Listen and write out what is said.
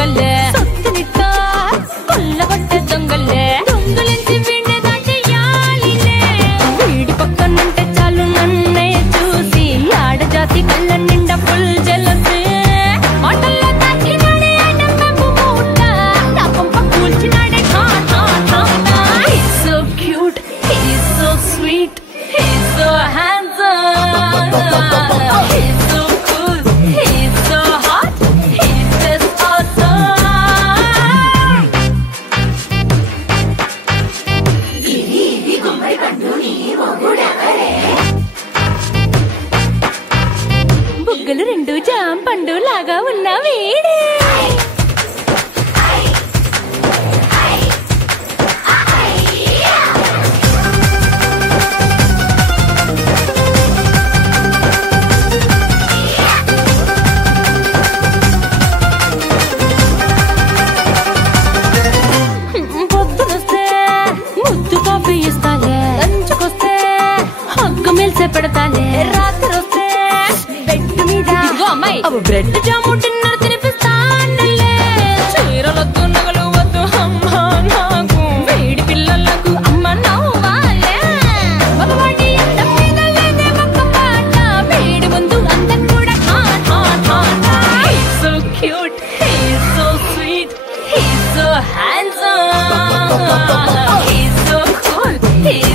దొంగలే సొత్తునిట్ట కొల్లగొట్టే దొంగలే దొంగలించి వీణేదాటి యాలిలే వీడి పక్కనుంటే చాలు నన్నే చూసి ఆడజాతి కళ్ళ నిండా ఫుల్ జెలసీ మాటల్లో తాకినాడే ఐటమ్ మెంబు మూట నా కొంప కూల్చినాడే ఠా ఠా ఠా He's so cute, he's so sweet, he's so handsome, he's so cool, he's so hot, he's just awesome. ఇది గుమ్మడి పండు నీ మొగుడెవరే బుగ్గలు రెండు జామ పండు లాగా ఉన్న వీడే పొద్దునొస్తే ముద్దు కాఫీ ఇస్తాలే లంచుకొస్తే హగ్గు మిల్సే పెడతాలే రాత్రి వస్తే బెడ్ మీద అమ్మాయి బ్రెడ్ జాము డిన్నర్ తినిపిస్తానులే చీరలొద్దు నగలు వద్దు అమ్మ నాకు వేడి పిల్లలకు అమ్మ నవ్వాలే మగవాడి అందం మీద లేదే ఒక్క పాట వేడి ముందు అందం కూడా ఠా ఠా ఠా ఠా He's so cute, he's so sweet, he's so handsome, he's so cool, he's